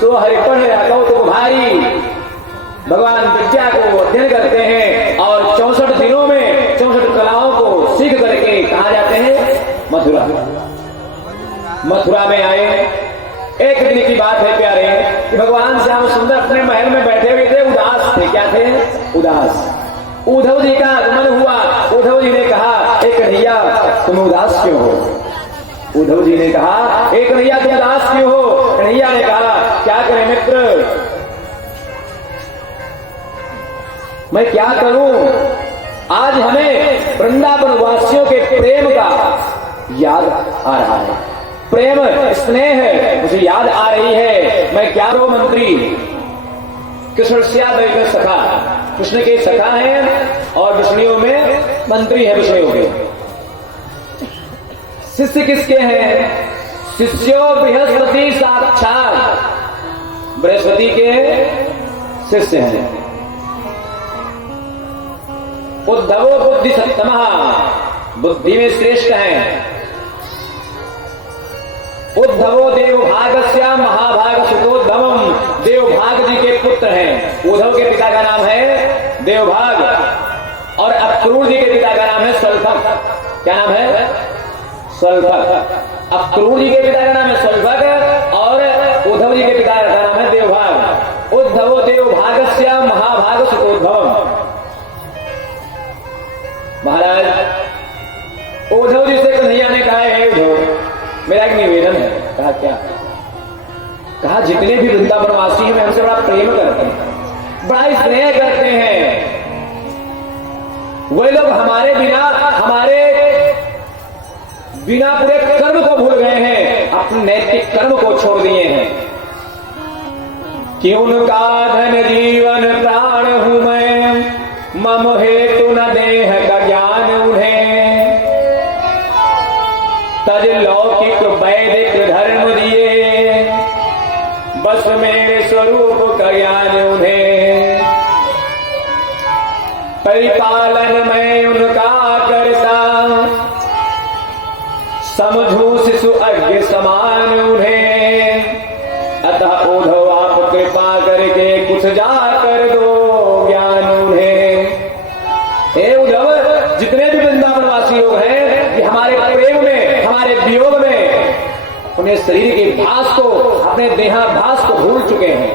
सो हरिपण कौतुक भारी। भगवान विद्या को अध्ययन करते हैं और 64 दिनों में 64 कलाओं को सीख करके कहा जाते हैं मथुरा। मथुरा में आए, एक दिन की बात है प्यारे कि भगवान श्याम सुंदर अपने महल में बैठे हुए थे, उदास थे। क्या थे? उदास। उद्धव जी का आगमन हुआ। उद्धव जी ने कहा, एक कन्हैया तुम उदास क्यों हो? उद्धव जी ने कहा, एक कन्हैया तुम उदास क्यों हो? कन्हैया ने कहा, क्या करें मित्र, मैं क्या करूं, आज हमें वृंदावन वासियों के प्रेम का याद आ रहा है, प्रेम स्नेह है मुझे याद आ रही है। मैं क्या करूं मंत्री? कृष्ण से सखा, कृष्ण के सखा हैं और विष्णुओं में मंत्री है विष्णुओं के। शिष्य किसके हैं? शिष्यो बृहस्पति साक्षात, बृहस्पति के शिष्य हैं। उद्धवो बुद्धि सत्तमः, बुद्धि में श्रेष्ठ हैं। उद्धवो देवभागस्य महाभाग सुतोद्धवम, देवभाग जी के पुत्र हैं। उद्धव के पिता का नाम है देवभाग और अक्रूर जी के पिता का नाम है स्वल्भक। क्या नाम है? स्वल्भक। अक्रूर जी के पिता का नाम है स्वल्भक और उद्धव जी के पिता का नाम है देवभाग। उद्धवो देवभागस्य महाभाग सुतोद्धवम। महाराज उद्धव जी से कन्हैया ने कहा, है उद्धव मेरा एक निवेदन है। कहा क्या? कहा जितने भी वृंदावनवासी हैं हमसे बड़ा प्रेम करते हैं, बड़ा स्नेह करते हैं, वे लोग हमारे बिना पूरे कर्म को भूल गए हैं, अपने नैतिक कर्म को छोड़ दिए हैं। कि उनका धन जीवन प्राण हूं मैं, मम हेतु न देह का ज्ञान उन्हें, तज लौकिक वैदिक धर्म दिए, बस मेरे स्वरूप का ज्ञान उन्हें, परिपालन मैं उनका करता, समझू शिशु अज्ञ समान उन्हें, अतः उद्धव आप कृपा करके कुछ जाकर दो ज्ञान उन्हें। हे उद्धव, जितने भी वृंदावनवासी लोग हैं कि हमारे प्रेम में, हमारे वियोग में अपने शरीर के भास को, अपने देहाभास को भूल चुके हैं,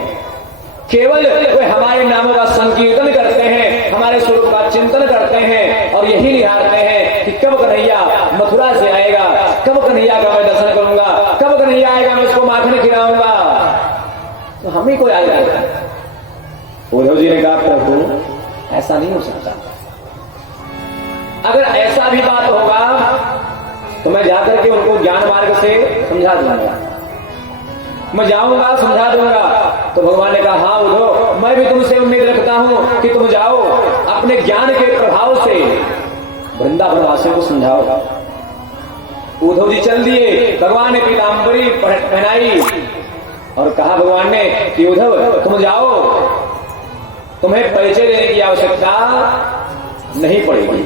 केवल वे हमारे नामों का संकीर्तन करते हैं, हमारे स्वरूप का चिंतन करते हैं और यही निहारते हैं कि कब कन्हैया मथुरा से आएगा, कब कन्हैया का मैं दर्शन करूंगा, कब कन्हैया आएगा मैं उसको माखन खिलाऊंगा। तो हम ही को आएगा। उद्धव जी ने कहा, प्रभु ऐसा नहीं हो सकता, अगर ऐसा भी बात होगा तो मैं जाकर के उनको ज्ञान मार्ग से समझा दूंगा, मैं जाऊंगा समझा दूंगा। तो भगवान ने कहा, हाँ उद्धव, मैं भी तुमसे उम्मीद रखता हूं कि तुम जाओ अपने ज्ञान के प्रभाव से वृंदावनवासियों को समझाओ। उद्धव जी चल दिए। भगवान ने पीतांबरी पहनाई और कहा भगवान ने कि उद्धव तुम जाओ, तुम्हें परिचय देने की आवश्यकता नहीं पड़ेगी।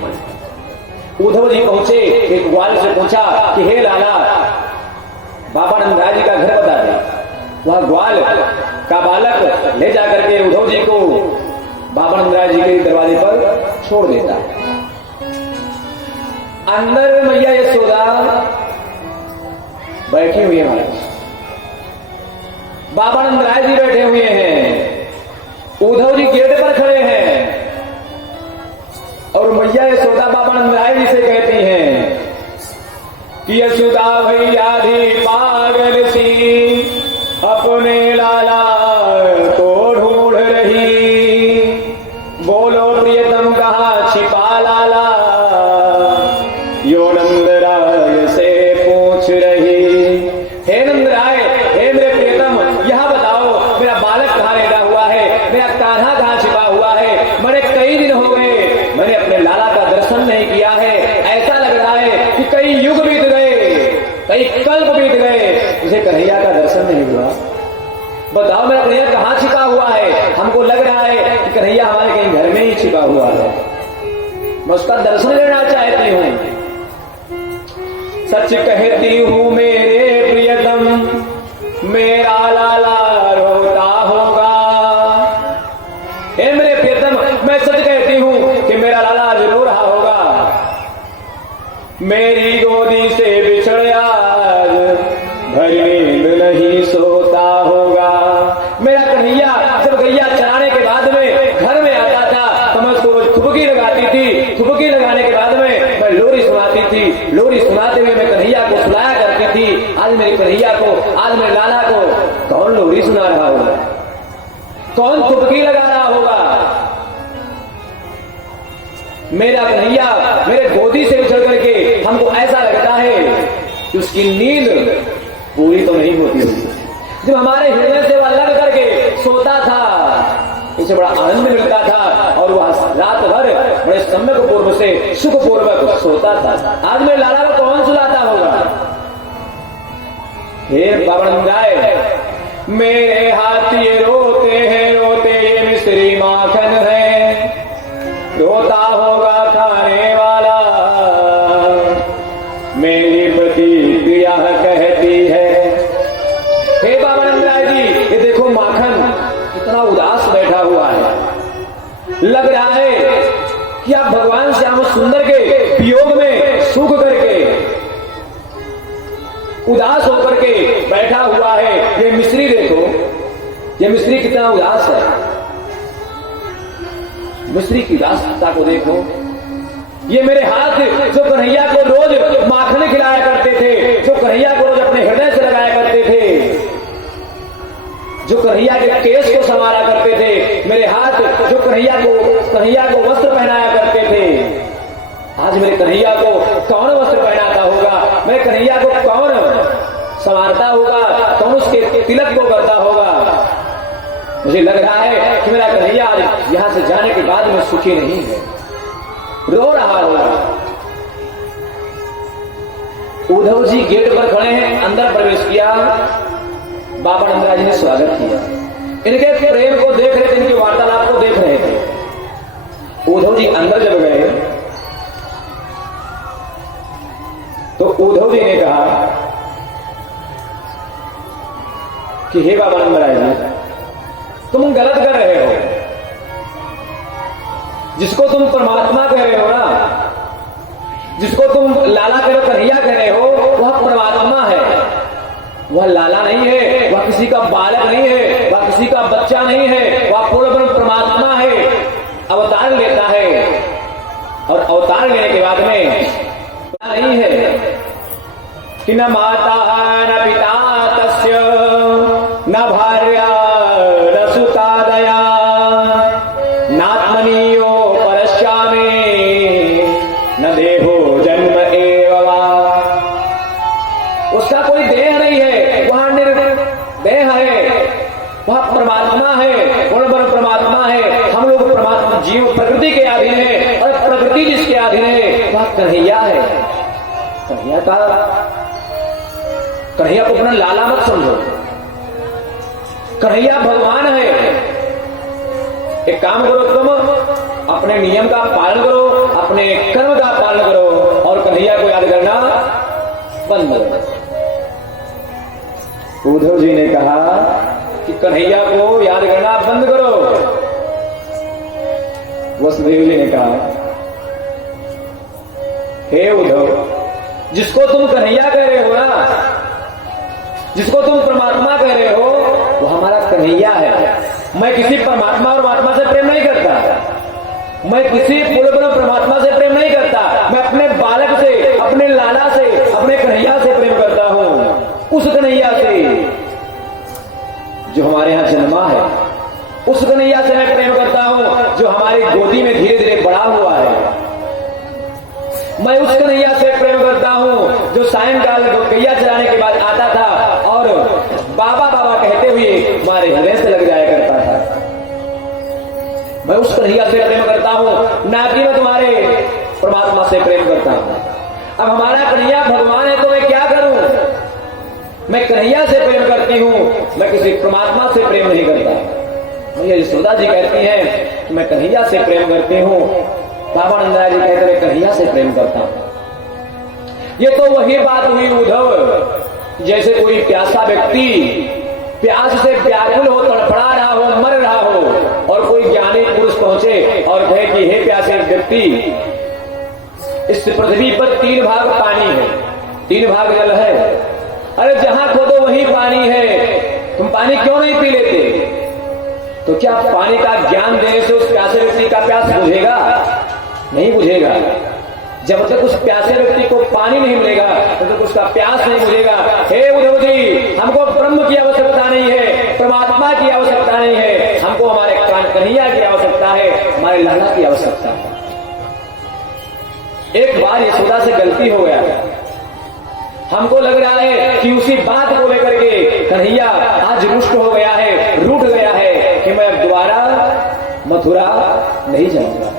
उद्धव जी पहुंचे, एक ग्वाल से पूछा कि हे लाला, बाबा नंदराय जी का घर बता दे। वह ग्वाल का बालक ले जाकर के उद्धव जी को बाबा नंदराय जी के दरवाजे पर छोड़ देता है। अंदर मैया यशोदा बैठी हुई है, बाबा नंदराय जी बैठे हुए हैं, उद्धव जी गेट पर खड़े हैं और मैया यशोदा बाबा नंदराय जी से कहती हैं कि यशोदा भैया धी पागल सी अपने लाला को ढूंढ रही, बोलो प्रियतम कहाँ छिपा लाला, यो नंदराय से पूछ रही। हे नंदराय, हे मेरे प्रियतम, यह बताओ मेरा बालक कहाँ लेटा हुआ है, मेरा कान्हा कहाँ छिपा हुआ है। बड़े कई दिन हो गए मैंने अपने लाला का दर्शन नहीं किया है, ऐसा लग रहा है कि कई युग बीत गए, कई कल्प बीत गए, मुझे कन्हैया का दर्शन नहीं हुआ। बताओ मेरा कन्हैया कहाँ छिपा हुआ है। हमको लग रहा है कि कन्हैया हमारे कहीं घर में ही छिपा हुआ है, मैं उसका दर्शन लेना चाहती हूँ। सच कहती हूँ मेरे प्रियतम, मेरा लाला रो कन्हैया को, आज मेरे लाला को कौन लोरी सुना रहा होगा, कौन तुपकी लगा रहा होगा। मेरा कन्हैया मेरे गोदी से उछल करके हमको ऐसा लगता है कि उसकी नींद पूरी तो नहीं होती होगी। जब हमारे हृदय से वह लग करके सोता था, उसे बड़ा आनंद मिलता था और वह रात भर बड़े सम्यक पूर्व से सुख पूर्वक सोता था। आज मेरे लाला को कौन सुलाता होगा। हे बाबनंदाय, मेरे हाथ ये रोते हैं, रोते ये मिश्री माखन है, रोता होगा खाने वाला, मेरी प्रतिक्रिया कहती है। हे बाबनंदाय जी, ये देखो माखन कितना उदास बैठा हुआ है, लग रहा है कि आप भगवान श्याम सुंदर के वियोग में सूख करके उदास होकर के बैठा हुआ है। ये मिश्री देखो, ये मिश्री कितना उदास है, मिश्री की उदासता को देखो। ये मेरे हाथ जो कन्हैया को रोज माखन खिलाया करते थे, जो कन्हैया को रोज अपने हृदय से लगाया करते थे, जो कन्हैया के केस को संवारा करते थे, मेरे हाथ जो कन्हैया को वस्त्र पहनाया करते थे, आज मेरे कन्हैया को कौन वस्त्र पहनाता होगा, मेरे कन्हैया को कौन संवारता होगा, कौन उसके तिलक को करता होगा। मुझे लग रहा है कि मेरा कन्हैया आज यहां से जाने के बाद में सुखी नहीं है, रो रहा होगा। उद्धव जी गेट पर खड़े हैं, अंदर प्रवेश किया, बाबा नंदराज ने स्वागत किया। इनके प्रेम को देख रहे थे, इनके वार्तालाप को देख रहे थे। उद्धव जी अंदर जब गए तो उद्धव जी ने कहा कि हे बाबा नंदराज जी, तुम गलत कर रहे हो। जिसको तुम परमात्मा कह रहे हो ना, जिसको तुम लाला कह रहे हो, कन्हैया कह रहे हो, वह परमात्मा है, वह लाला नहीं है, वह किसी का बालक नहीं है, वह किसी का बच्चा नहीं है, वह पूर्ण ब्रह्म परमात्मा है। अवतार लेता है और अवतार लेने के बाद में नहीं है कि न माता न पिता तस्य न भार्या न सुता दया नात्मनीयो परश्यामे न देहो जन्म एववा। उसका कोई देह नहीं है, वह निर्देह है, वह परमात्मा है, पूर्ण ब्रह्म परमात्मा है। हम लोग परमात्मा जीव प्रकृति के अधीन है और प्रकृति जिसके अधीन है वह कन्हैया है। कन्हैया को अपना लाला मत समझो, कन्हैया भगवान है। एक काम करो, तुम अपने नियम का पालन करो, अपने कर्म का पालन करो और कन्हैया को याद करना बंद करो। उद्धव जी ने कहा कि कन्हैया को याद करना बंद करो। वसुदेव जी ने कहा, हे उद्धव, जिसको तुम कन्हैया कह रहे हो ना, जिसको तुम परमात्मा कह रहे हो, वो हमारा कन्हैया है। मैं किसी परमात्मा और महात्मा से प्रेम नहीं करता, मैं किसी पूर्ण ब्रह्म परमात्मा से प्रेम नहीं करता, मैं अपने बालक से, अपने लाला से, अपने कन्हैया से प्रेम करता हूं। उस कन्हैया से जो हमारे यहां जन्मा है, उस कन्हैया से मैं प्रेम करता हूं जो हमारी गोदी में धीरे धीरे बड़ा हुआ है। मैं उस कन्हैया से प्रेम करता हूं जो सायंकाल गैया चलाने के बाद आता था और बाबा बाबा कहते हुए हमारे हृदय से लग जाया करता था। मैं उस कन्हैया से प्रेम करता हूं, ना कि मैं तुम्हारे परमात्मा से प्रेम करता हूं। अब हमारा कन्हैया भगवान है तो मैं क्या करूं? मैं कन्हैया से प्रेम करती हूं, मैं किसी परमात्मा से प्रेम नहीं करता। ये यशोदा जी कहती हैं कि मैं कन्हैया से प्रेम करती हूं, बाबा नंदराज जी कहते हैं कन्हैया से प्रेम करता हूं। ये तो वही बात हुई उद्धव, जैसे कोई प्यासा व्यक्ति प्यास से व्याकुल हो, तड़फड़ा रहा हो, मर रहा हो और कोई ज्ञानी पुरुष पहुंचे और कहे कि हे प्यासे व्यक्ति, इस पृथ्वी पर 3 भाग पानी है, 3 भाग जल है, अरे जहां खोदो वही पानी है, तुम पानी क्यों नहीं पी लेते? तो क्या पानी का ज्ञान देने से उस प्यासे व्यक्ति का प्यास बुझेगा? नहीं बुझेगा। जब तक उस प्यासे व्यक्ति को पानी नहीं मिलेगा तब तक उसका प्यास नहीं बुझेगा। हे उद्धव जी, हमको ब्रह्म की आवश्यकता नहीं है, परमात्मा की आवश्यकता नहीं है, हमको हमारे कन्हैया की आवश्यकता है, हमारे लाला की आवश्यकता है। एक बार यशोदा से गलती हो गया, हमको लग रहा है कि उसी बात को लेकर के कन्हैया आज रुष्ट हो गया है, रूठ गया है कि मैं अब दोबारा मथुरा नहीं जाऊंगा।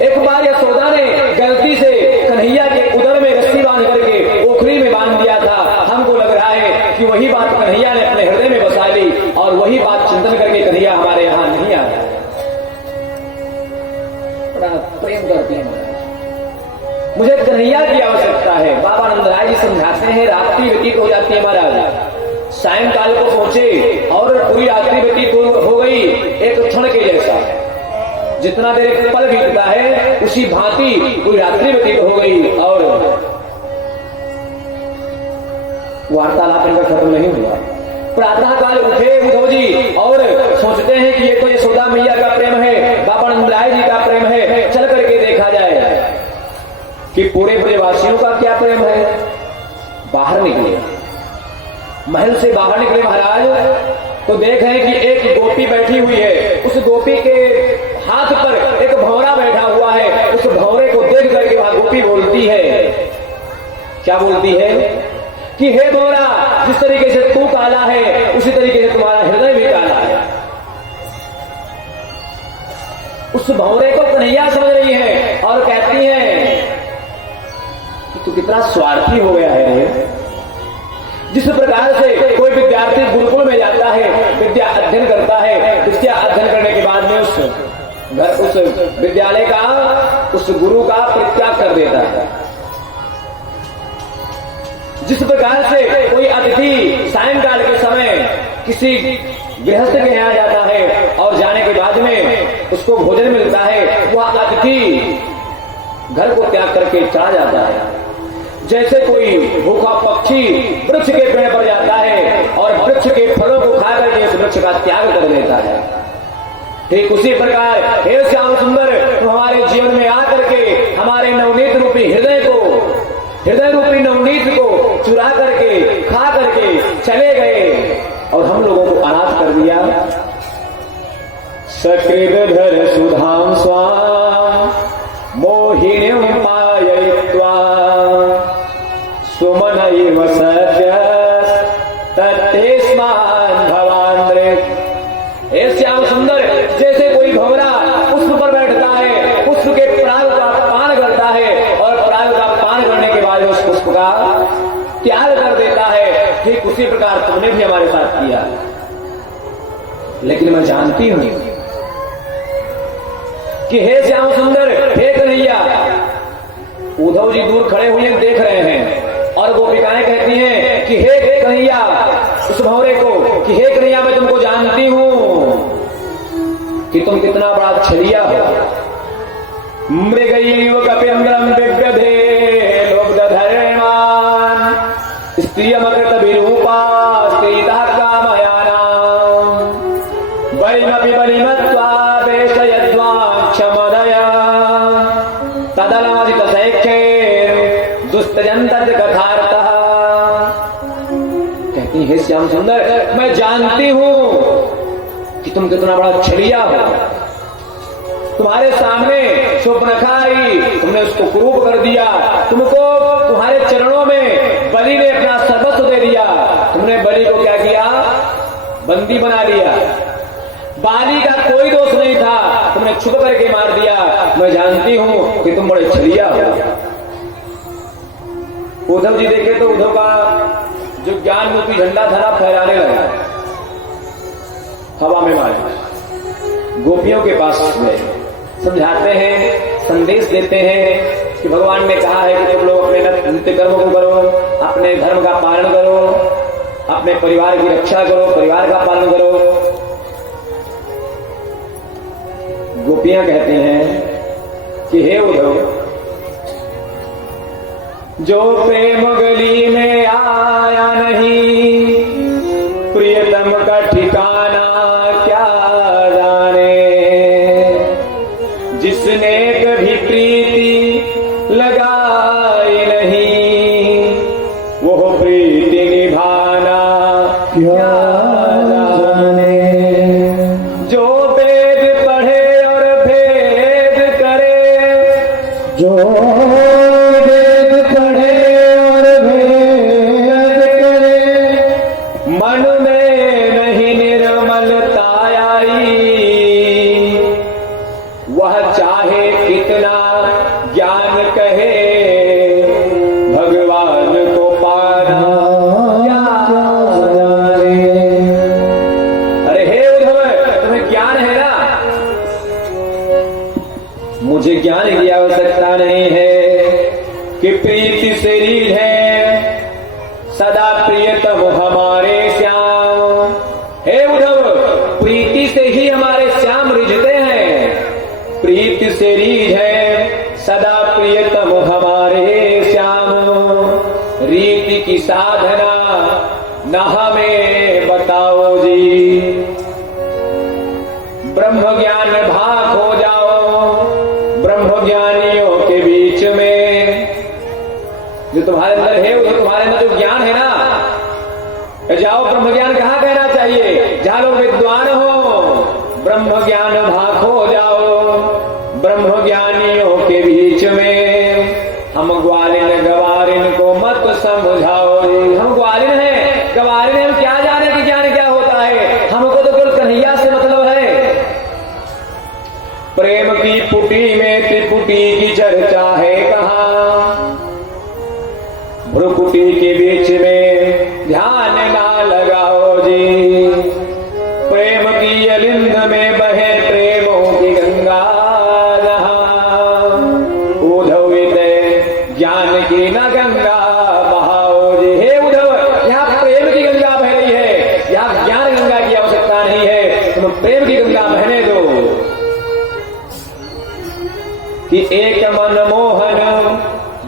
एक बार यशोदा ने गलती से कन्हैया के उदर में रस्सी बांध करके ओखली में बांध दिया था। हमको लग रहा है कि वही बात कन्हैया ने अपने हृदय में बसा ली और वही बात चिंतन करके कन्हैया हमारे यहां नहीं आया। बड़ा प्रेम करते हैं महाराज, मुझे कन्हैया की आवश्यकता है। बाबा नंदराय जी समझाते हैं, रात्रि व्यतीत हो जाती है महाराज, सायंकाल को पहुंचे और पूरी रात्रि व्यतीत हो गई, एक क्षण के जैसा। जितना देर एक पल बीतता है उसी भांति पूरी रात्रि व्यतीत हो गई और वार्तालाप इनका खत्म नहीं हुआ। प्रातः काल उठे उद्धव जी और सोचते हैं कि ये तो यशोदा मैया का प्रेम है, बाबा नंदराय जी का प्रेम है, चल करके देखा जाए कि पूरे ब्रजवासियों का क्या प्रेम है। बाहर निकले, महल से बाहर निकले महाराज तो देखें कि एक गोपी बैठी हुई है, उस गोपी के हाथ पर एक भंवरा बैठा हुआ है। उस भंवरे को देख करके वह गोपी बोलती है, क्या बोलती है कि हे भंवरा, जिस तरीके से तू काला है उसी तरीके से तुम्हारा हृदय भी काला है। उस भंवरे को कन्हैया समझ रही है और कहती है कि तू कितना स्वार्थी हो गया है। जिस प्रकार से कोई विद्यार्थी गुरुकुल में जाता है, विद्या अध्ययन करता है, विद्या अध्ययन करने के बाद में उस विद्यालय का, उस गुरु का परित्याग कर देता है। जिस प्रकार से कोई अतिथि सायंकाल के समय किसी गृहस्थ के यहाँ जाता है और जाने के बाद में उसको भोजन मिलता है, वह अतिथि घर को त्याग करके चला जाता है। जैसे कोई भूखा पक्षी वृक्ष के पेड़ पर जाता है और वृक्ष के फलों को खा करके उस वृक्ष का त्याग कर देता है, ठीक उसी प्रकार हे श्याम सुंदर, तो हमारे जीवन में आकर के हमारे नवनीत रूपी हृदय रूपी नवनीत को चुरा करके खा करके चले गए और हम लोगों को अनाथ कर दिया। सकृदधर सुधाम स्वाम मोहिनीं पाययित्वा सुमनैव सद्य तत्तेस्मान् भवानृत्। हे श्याम सुंदर, जैसे कोई भंवरा पुष्प पर बैठता है, पुष्प के पराग का पान करता है और पराग का पान करने के बाद उस पुष्प का त्याग कर देता है, ठीक उसी प्रकार तुमने भी हमारे साथ किया। लेकिन मैं जानती हूं कि हे श्याम सुंदर, हे कन्हैया, उद्धव जी दूर खड़े हुए देख रहे हैं और गोपिकाएं कहती हैं कि हे कन्हैया, उस भंवरे को कि हे कन्हैया, मैं तुमको जानती हूं कि तुम कितना बड़ा छलिया हो। मृगैव कपिन्द्रं बिभ्यधे लोब्धधर्मान् स्त्रियमकृत विरूपा स्त्रीतः कामयानाम् वैमपि बलिमत्वा वेशयद्वाक्षमदया तदनादित सैख्ये दुस्तजन्तज कथार्थः। कहती है श्याम सुंदर, मैं जानती हूं कि तुम कितना बड़ा छलिया हो। तुम्हारे सामने शूर्पणखा आई, तुमने उसको कुरूप कर दिया, तुमको तुम्हारे चरणों में बलि ने अपना सर्वस्व दे दिया। तुमने बलि को क्या किया? बंदी बना लिया। बाली का कोई दोष नहीं था, तुमने छुप करके मार दिया। मैं जानती हूं कि तुम बड़े छलिया हो। उद्धव जी देखे तो उद्धव का जो ज्ञान रूपी झंडा धरा फहराने लगा, हवा में मारे। गोपियों के पास गए, समझाते हैं, संदेश देते हैं कि भगवान ने कहा है कि तुम लोग अपने नित्य कर्म को करो, अपने धर्म का पालन करो, अपने परिवार की रक्षा करो, परिवार का पालन करो। गोपियां कहती हैं कि हे उद्धव, जो प्रेम गली में आया नहीं, प्रियतम का ठिकाना क्या जाने। जिसने कभी प्रीति जाने। जो वेद पढ़े और भेद करे, जो वेद पढ़े और भेद करे, मन में नहीं निर्मलता आई, वह चाहे कितना ज्ञान कहे, भगवान को पाना क्या जाने। अरे हे उद्धव, तुम्हें ज्ञान है ना? मुझे ज्ञान की आवश्यकता नहीं है कि प्रीति से रीढ़ है सदा प्रियतम हमारे श्याम। हे उद्धव, प्रीति से ही हमारे श्याम रिझते हैं। प्रीति से रीढ़ है सदा प्रियतम हमारे श्याम। रीति की साधना न हमें बताओ जी। ब्रह्म ज्ञान भाग हो जाओ ब्रह्म ज्ञानियों के बीच में। जो तुम्हारे अंदर है, वो तुम्हारे अंदर जो ज्ञान है ना, जाओ ब्रह्म ज्ञान कहाँ कहना चाहिए? जहां लोग विद्वान हो, ब्रह्म ज्ञान भाग हो जाओ ब्रह्म ज्ञानियों के बीच में। हम ग्वालिन गवारिन को मत समझाओ। हम ग्वालिन हैं, गवारिन हैं, हम क्या जाने कि ज्ञान क्या होता है? हमको तो केवल कन्हैया से मतलब है। प्रेम की पुटी में त्रिपुटी की चर्चा है कहाँ? भ्रुकुटी के बीच में ध्यान ना लगाओ जी। प्रेम की अलिंद में बहे प्रेमों की गंगा जहां। उद्धव ज्ञान की न गंगा बहाओ जी। हे उद्धव, यहाँ प्रेम की गंगा बह रही है, यहाँ ज्ञान गंगा की आवश्यकता नहीं है। तुम प्रेम की गंगा बहने दो कि एक मन मोहन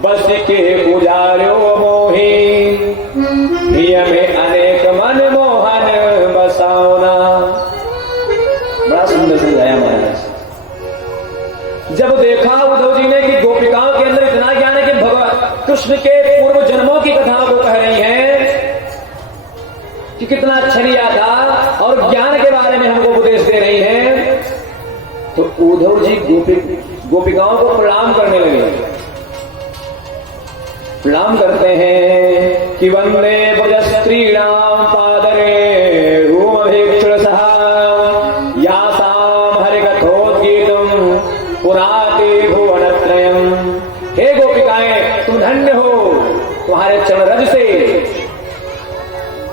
बस के उजारो मोही, में अनेक मन मोहन बसाओना। बड़ा सुंदर समझाया महाराज। जब देखा उद्धव जी ने कि गोपिकाओं के अंदर इतना ज्ञान है कि भगवान कृष्ण के पूर्व जन्मों की कथाओं को कह रही हैं कि कितना छलिया था और ज्ञान के बारे में हमको उपदेश दे रही हैं, तो उद्धव जी गोपिकाओं को प्रणाम करने लगे। प्रणाम करते हैं कि वंदे भुजस्त्रीणाम पादरे रूमभिक्षुरसः यासाम हरिकथोद्गीतम पुराते भुवनत्रयम्। हे गोपिकाएं, तुम धन्य हो, तुम्हारे चरण रज से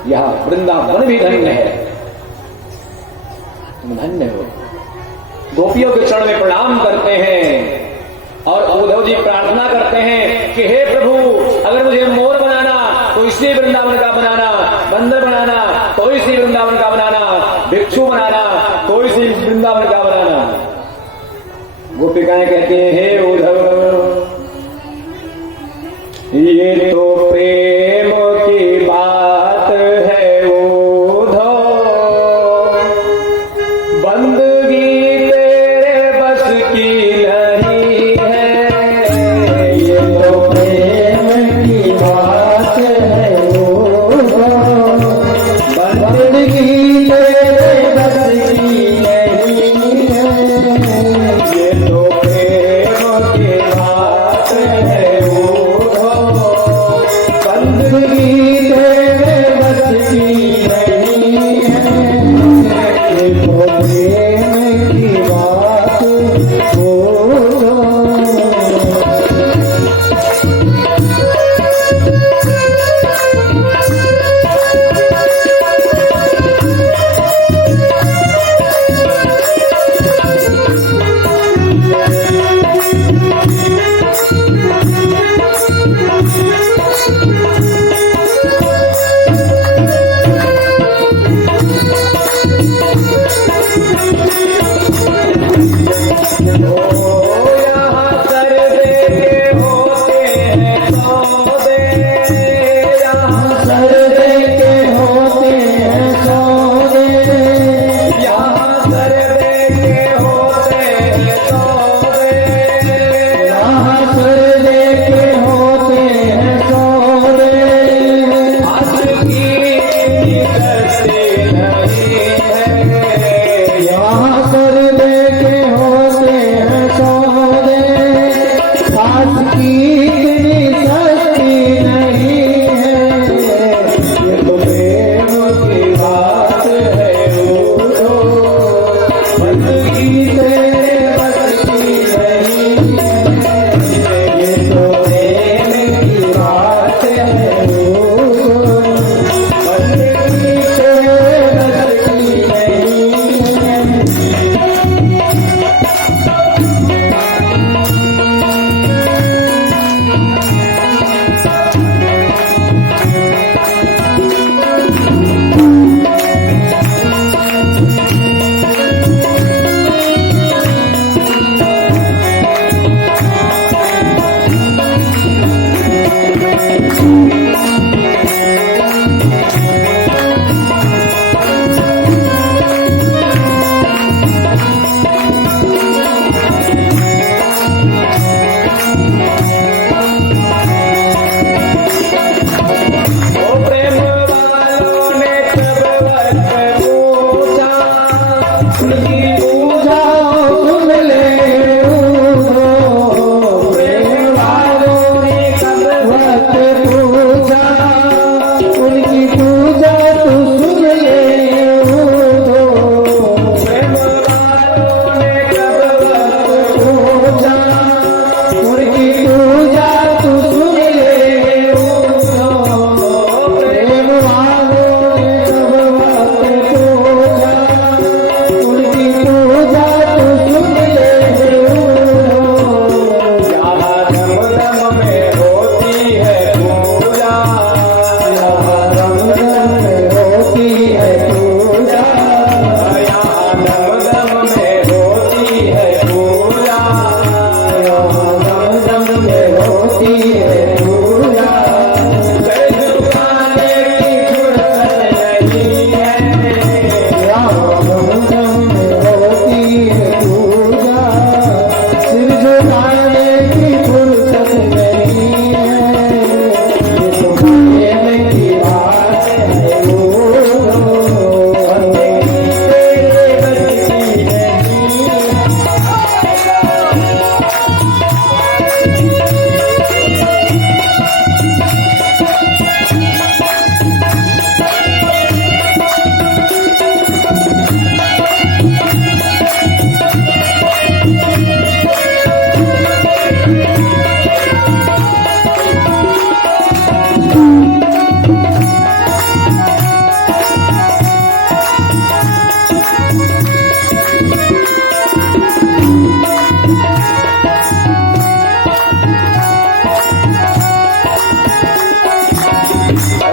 यह वृंदावन भी धन्य है। तुम धन्य हो। गोपियों के चरण में प्रणाम करते हैं और उद्धव जी प्रार्थना करते हैं कि हे प्रभु, अगर मुझे मोर बनाना तो इसी वृंदावन का बनाना, बंदर बनाना तो इसी वृंदावन का बनाना, भिक्षु बनाना तो इसी वृंदावन का बनाना। गोपिकाएं कहती हैं, हे उद्धव, ये तो प्रेम की बात है उद्धव, बंदगी तेरे बस की नहीं है। ये तो प्रेम की बात है उद्धव, बंदगी तेरे बस की नहीं है। ये तो प्रेम उनकी पूजा सुन ले प्रेम वालों ने कब वक्त पूजा उनकी पूजा तू सुन ले प्रेम वालों ने कब पूजा उनकी पूजा तू सुन ले प्रेम वालों ने कब वक्त पूजा उनकी पूजा तू सुन ले यहाँ धम धम में होती है पूजा रम रम होती है पूजा यहाँ धम धम में होती है पूजा रम रम होती है पूजा सिर झुकाने की फुर्सत नहीं है रम रम होती है पूजा सिर झुकाने की फुर्सत नहीं है ये तो कहने की बात है बंदे की तेरे बस की नहीं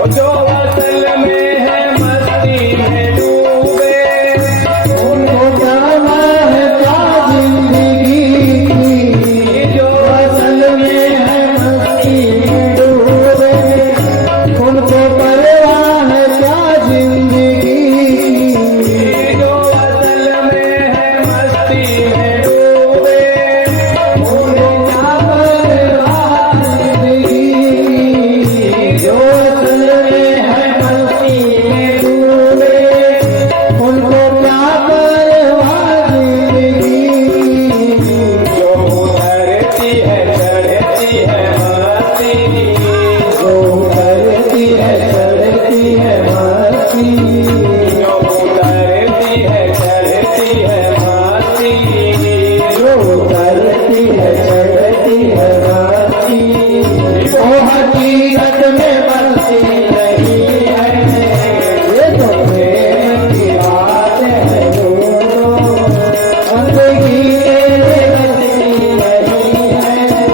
जो असल में है मस्ती में डूबे उनको क्या है क्या जिंदगी की जो असल में है मस्ती में डूबे उनको परवाह है क्या जिंदगी की जो असल में है मस्ती में डूबे उनको क्या परवाह जिंदगी की जो असल में है मस्ती में डूबे उनको क्या परवाह जिंदगी की जो उतरती है चढ़ती है मस्ती जो उतरती है चढ़ती है मस्ती जो उतरती है चढ़ती है मस्ती जो उतरती है चढ़ती है मस्ती वो हकीकत में बसती नहीं है ये तो प्रेम की बात है बंदगी तेरे बसती नहीं है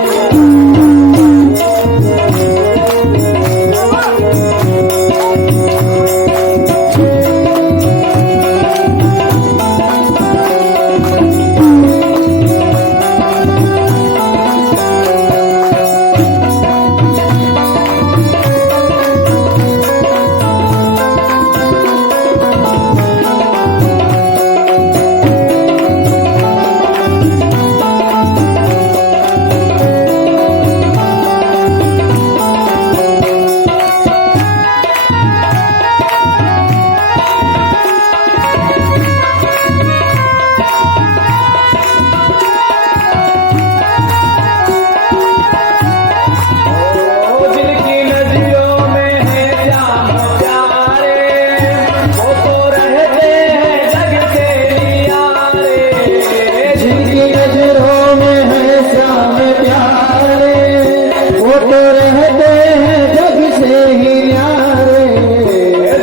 जिनकी नजरों में है जाम प्यारे वो तो रहते हैं जग के लियारे जिनकी नजरों में है श्याम प्यारे वो तो रहते हैं जग से ही न्यारे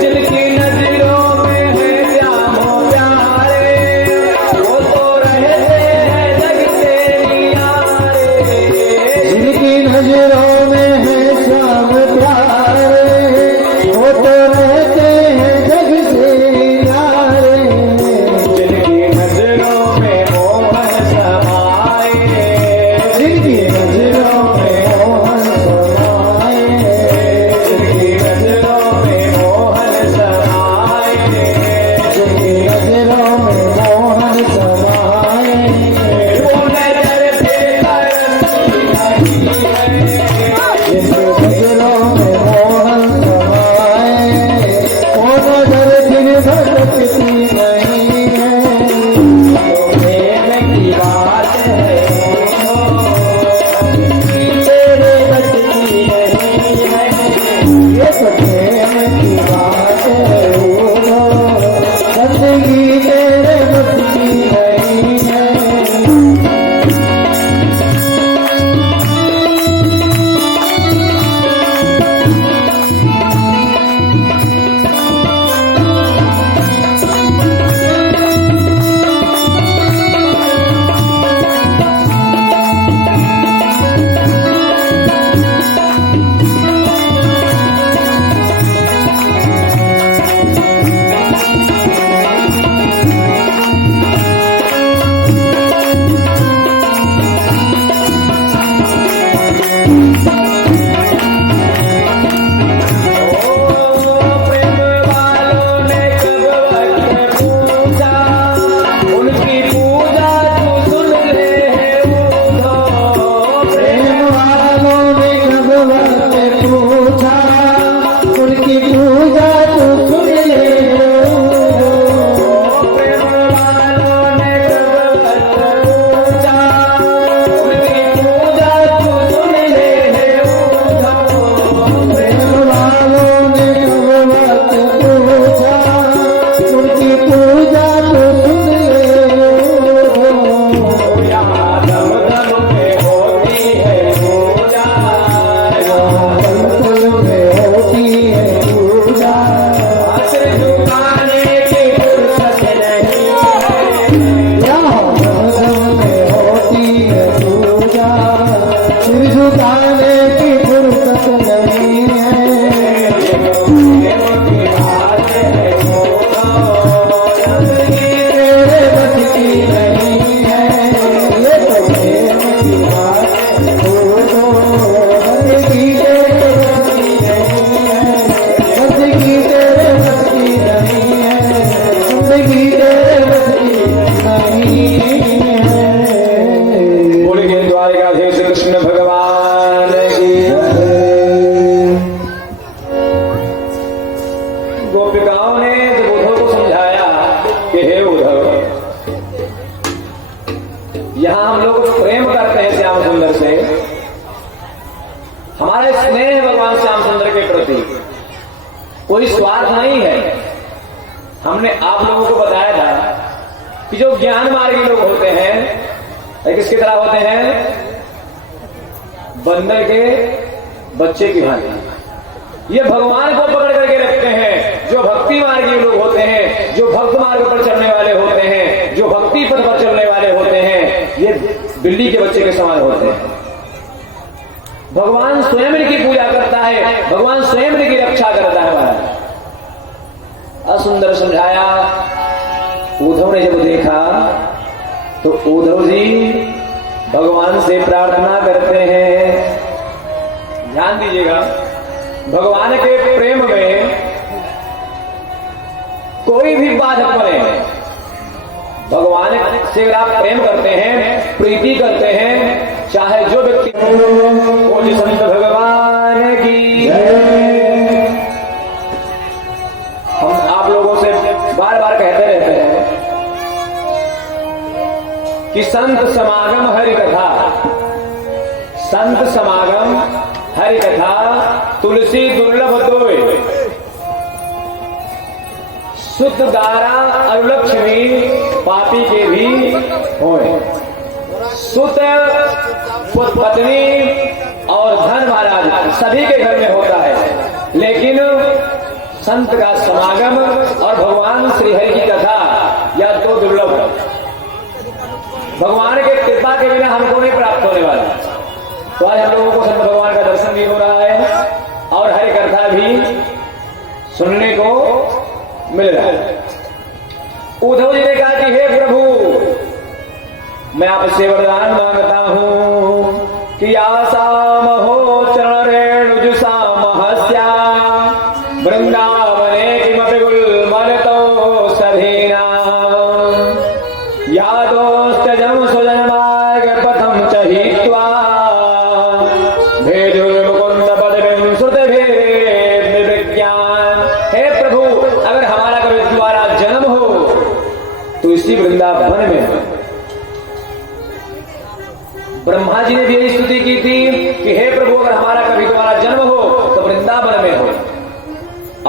जिनकी नजरों में है जाम प्यारे वो तो रहते हैं जग से लियारे जिनकी नजरों में है श्याम प्यारे वो तो रहते हैं जग से न्यारे जिनकी नजरों में मोहन समाए जिनकी नजरों में मोहन समाए जिनकी नजरों में मोहन समाए जिनकी नजरों में मोहन समाए वो नजर पे करती नहीं है जिनके नजरों में मोहन समाए वो नजर फिर भटकती नहीं है हमने आप लोगों को बताया था कि जो ज्ञान मार्गी लोग होते हैं ये किसकी तरह होते हैं? बंदर के बच्चे की भांति। ये भगवान को पकड़ करके रखते हैं। जो भक्ति मार्गी लोग होते हैं, जो भक्त मार्ग पर चलने वाले होते हैं, जो भक्ति पथ पर चलने वाले होते हैं, ये बिल्ली के बच्चे के समान होते हैं। भगवान स्वयं इनकी पूजा करता है, भगवान स्वयं इनकी रक्षा करता है। महाराज सुंदर समझाया। उद्धव ने जब देखा तो उद्धव जी भगवान से प्रार्थना करते हैं। ध्यान दीजिएगा, भगवान के प्रेम में कोई भी बाधक बने, भगवान से अगर आप प्रेम करते हैं, प्रीति करते हैं, चाहे जो व्यक्ति वो जी संत भगवान की जय। हम आप लोगों से बार बार कहते रहते हैं कि संत समागम हरि कथा, संत समागम हरि कथा तुलसी दुर्लभ दोय, शुद्ध दारा अनुलक्ष्मी पापी के भी होए। सुत पत्नी और धन महाराज सभी के घर में होता है, लेकिन संत का समागम और भगवान श्री हरि की कथा या तो दुर्लभ है। भगवान के कृपा के बिना हमको नहीं प्राप्त होने वाला। तो आज हम लोगों को संत भगवान का दर्शन भी हो रहा है और हरि कथा भी सुनने को मिल रहा है। उद्धव जी ने कहा कि हे प्रभु, मैं आपसे वरदान मांगता हूं कि आसाम हो चरण रेणुज सामहस्या वृंदावने किमपि गुल्मनतो सधीना यादोस्तजं सुजनमार्ग पथं च हित्वा भेजुर्मुकुंद पदवीं श्रुतिभिः विज्ञान। हे प्रभु, अगर हमारा कभी दोबारा जन्म हो तो इसी वृंदावन में हो। ब्रह्मा जी ने भी यही स्तुति की थी कि हे प्रभु, अगर हमारा कभी दोबारा जन्म हो तो वृंदावन में हो।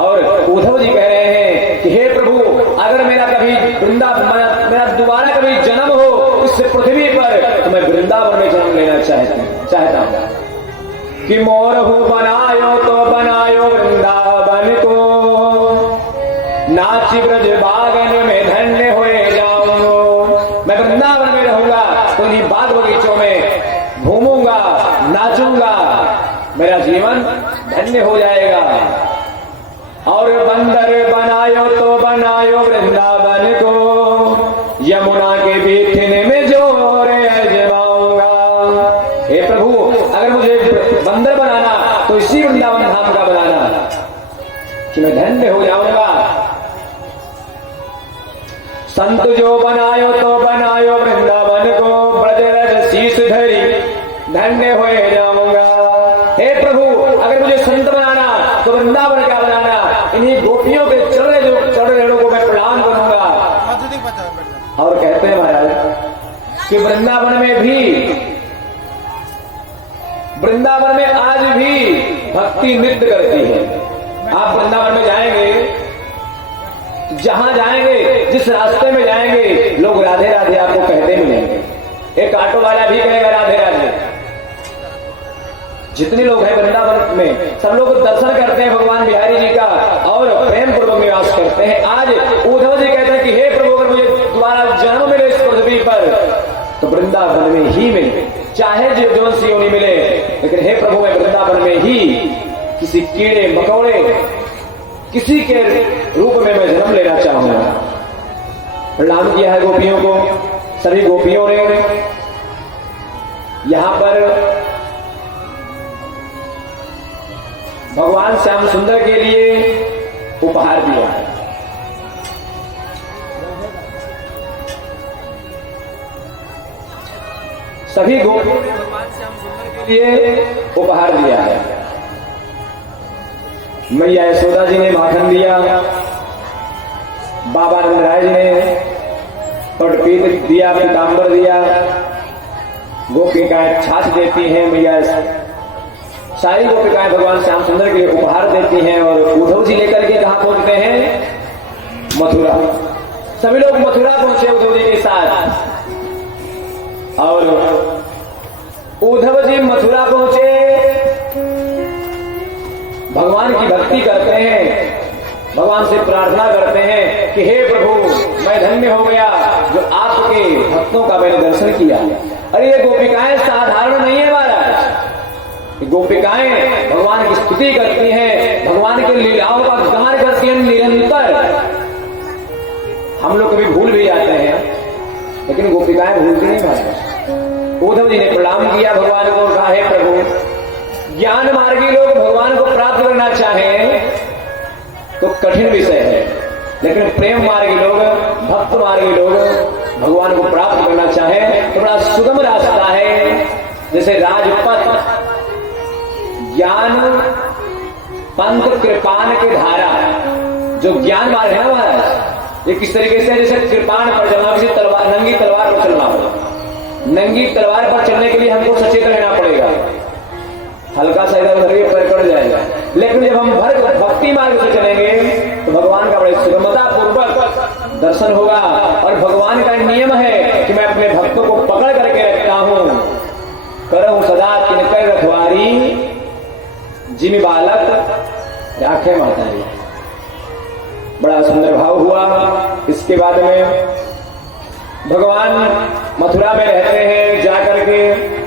और उद्धव जी कह रहे हैं कि हे प्रभु, अगर मेरा कभी मेरा दोबारा कभी जन्म हो इस पृथ्वी पर तो मैं वृंदावन में जन्म लेना चाहता हूं कि मोर हो बनायो तो बनायो वृंदावन को, नाची ब्रज बागन में धन्य होए जाऊं। मैं वृंदावन में रहूंगा तो इन्हीं बाग बगीचों में घूमूंगा, नाचूंगा, मेरा जीवन धन्य हो जाएगा। और बंदर बनायो तो बनायो वृंदावन को, यमुना के बीठने में जोरे अजमाऊंगा। हे प्रभु, अगर मुझे बंदर बनाना तो इसी वृंदावन धाम का बनाना कि मैं धन्य हो जाऊंगा। संत जो बनायो तो बनायो वृंदावन को, ब्रजरज शीश धरी धन्य हो जाऊंगा। हे प्रभु, अगर मुझे संत बनाना तो वृंदावन का बनाना, इन्हीं गोपियों के चढ़ रेणों को मैं प्रणाम करूंगा। और कहते हैं महाराज कि वृंदावन में आज भी भक्ति नृत्य करती है। आप वृंदावन में जाएंगे, जहां जाएंगे, जिस रास्ते में जाएंगे, लोग राधे राधे आपको कहते मिलेंगे। एक ऑटो वाला भी कहेगा राधे राधे। जितने लोग हैं वृंदावन में, सब लोग दर्शन करते हैं भगवान बिहारी जी का और प्रेम पूर्वक निवास करते हैं। आज उद्धव जी कहते हैं कि हे प्रभु, अगर मुझे दोबारा जन्म मिले इस पृथ्वी पर तो वृंदावन में ही मिले, चाहे जो सी योनि मिले, लेकिन हे प्रभु, मैं वृंदावन में ही किसी कीड़े मकोड़े किसी के रूप में मैं जन्म लेना चाहूंगा। प्रणाम किया है गोपियों को, सभी गोपियों ने यहां पर भगवान श्याम सुंदर के लिए उपहार दिया है। सभी गोपियों ने भगवान श्याम सुंदर के लिए उपहार दिया है। मैया यशोदा जी ने माखन दिया, बाबा नंदराय जी ने पटपीत दिया, पीताम्बर दिया, गोपिकाएं छाछ देती हैं, मैया सारी गोपिकाएं भगवान श्याम सुंदर के उपहार देती हैं। और उद्धव जी लेकर के कहां पहुंचते हैं? मथुरा। सभी लोग मथुरा पहुंचे उद्धव जी के साथ, और उद्धव जी मथुरा पहुंचे, भगवान की भक्ति करते हैं, भगवान से प्रार्थना करते हैं कि हे प्रभु, मैं धन्य हो गया जो आपके भक्तों का मैंने दर्शन किया। अरे ये गोपिकाएं साधारण नहीं है महाराज, गोपिकाएं भगवान की स्तुति करती हैं, भगवान की लीलाओं का गान करती हैं निरंतर। हम लोग कभी भूल भी जाते हैं, लेकिन गोपिकाएं भूलती नहीं महाराज। उद्धव जी ने प्रणाम किया भगवान को, कहा हे प्रभु, ज्ञान मार्गी लोग भगवान को प्राप्त करना चाहें तो कठिन विषय है, लेकिन प्रेम मार्गी लोग, भक्त मार्गी लोग भगवान को प्राप्त करना चाहें तो बड़ा सुगम रास्ता है। जैसे राजपथ, ज्ञान पंथ कृपान के धारा, जो ज्ञान मार्ग है ना महाराज, ये किस तरीके से, जैसे कृपान पर चलना, किसी तलवार, नंगी तलवार पर चलना हो। नंगी तलवार पर चलने के लिए हमको सचेत रहना पड़ेगा, हल्का सा इधर उधर पैर पड़ जाएगा। लेकिन जब हम भर भक्ति मार्ग से चलेंगे तो भगवान का बड़ी सुगमता पूर्वक दर्शन होगा। और भगवान का नियम है कि मैं अपने भक्तों को पकड़ करके रखता हूं, करहूं सदा तिनकर रखवारी, जिमि बालक राखे मातारी। बड़ा सुंदर भाव हुआ। इसके बाद में भगवान मथुरा में रहते हैं, जाकर के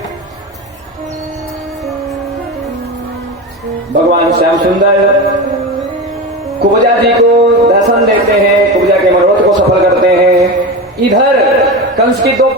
भगवान श्याम सुंदर कुब्जा जी को दर्शन देते हैं, कुब्जा के मनोरथ को सफल करते हैं। इधर कंस की दो